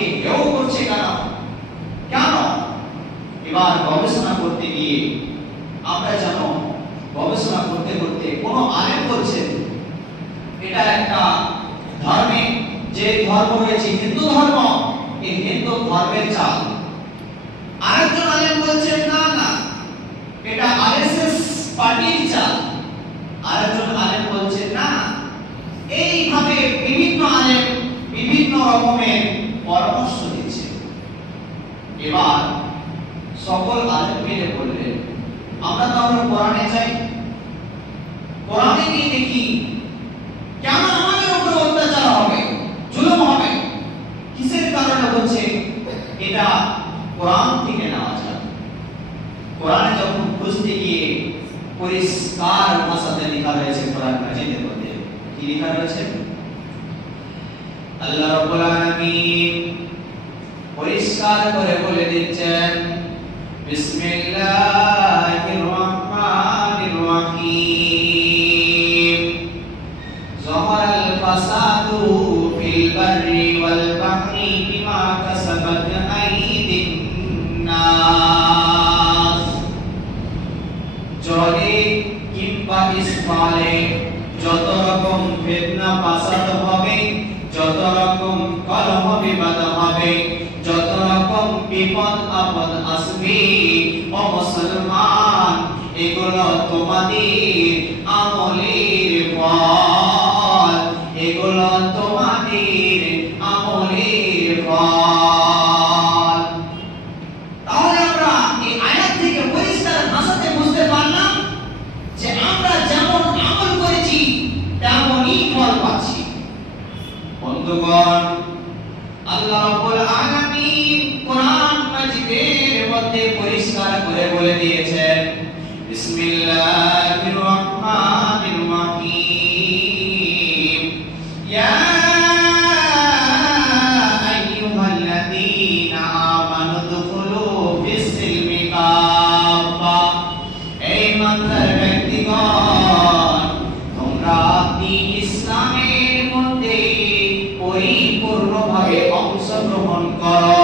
আমাদেরকে হেয় করছে কেন? কেন? এবার গবেষণা করতে গিয়ে আমরা যেন গবেষণা করতে করতে কোন আলেম বলছেন এটা একটা ধর্মে, যে ধর্ম রয়েছে হিন্দু ধর্ম, এই হিন্দু ধর্মের চাল। আরেকজন আলেম বলছেন না না এটা আরএসএস পার্টির চাল। আরেকজন আলেম বলছেন না। এইভাবে বিভিন্ন আলেম বিভিন্ন রকমের পরামর্শ দিচ্ছে। এবার সকল আলেম মিলে বললেন আমরা তাহলে কোরআনে যাই, কোরআনে গিয়ে দেখি কেন আমাদের উপর অত্যাচার হবে, জুলুম হবে, কিসের কারণে হচ্ছে, এটা কোরআন থেকে নেওয়া যায়। কোরআনে যখন খুঁজতে গিয়ে পরিষ্কার ভাষাতে লেখা রয়েছে, কোরআন মাজিদের মধ্যে কি লেখা রয়েছে? আল্লাহ রাব্বুল আলামিন পরিষ্কার করে বলে দিচ্ছেন বিসমিল্লাহির রহমানির রহিম যাহারাল ফাসাদু ফিল বাররি ওয়াল বাহরি বিমা কাসাবাত আইদিন নাস। জলে কিংবা স্থলে যত রকম ফিতনা ফাসাদ হবে, যত রকম কলহ বিবাদ হবে, যত রকম বিপদ আপদ আসবে, ও মুসলমান এগুলো তোমাদের আমলের ফল, এগুলো তোমাদের আমলের ফল। তাহলে আমরা এই আয়াত থেকে পরিষ্কার ভাষাতে বুঝতে পারলাম যে আমরা যেমন আমল করেছি তেমনই ফল পাচ্ছি। বন্ধুগণ, আল্লাহ রাব্বুল আলামিন কোরআন মাজিদের মধ্যে পরিষ্কার করে বলে দিয়েছেন বিসমিল্লাহির রহমানির রহিম ইয়া আইয়ুহাল্লাযীনা আমানু দুখুলু ফিস-সিলমি কাফা। এই ইমানদার ব্যক্তিগণ, তোমরা ইসলামের মধ্যে পরিপূর্ণভাবে অংশগ্রহণ করো।